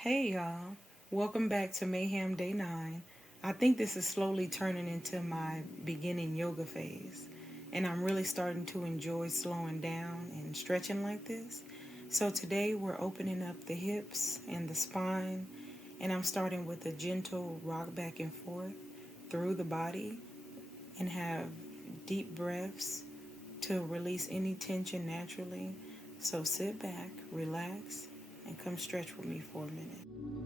Hey y'all, welcome back to Mayhem Day 9. I think this is slowly turning into my beginning yoga phase, and I'm really starting to enjoy slowing down and stretching like this. So today we're opening up the hips and the spine, and I'm starting with a gentle rock back and forth through the body and have deep breaths to release any tension naturally. So sit back, relax, and come stretch with me for a minute.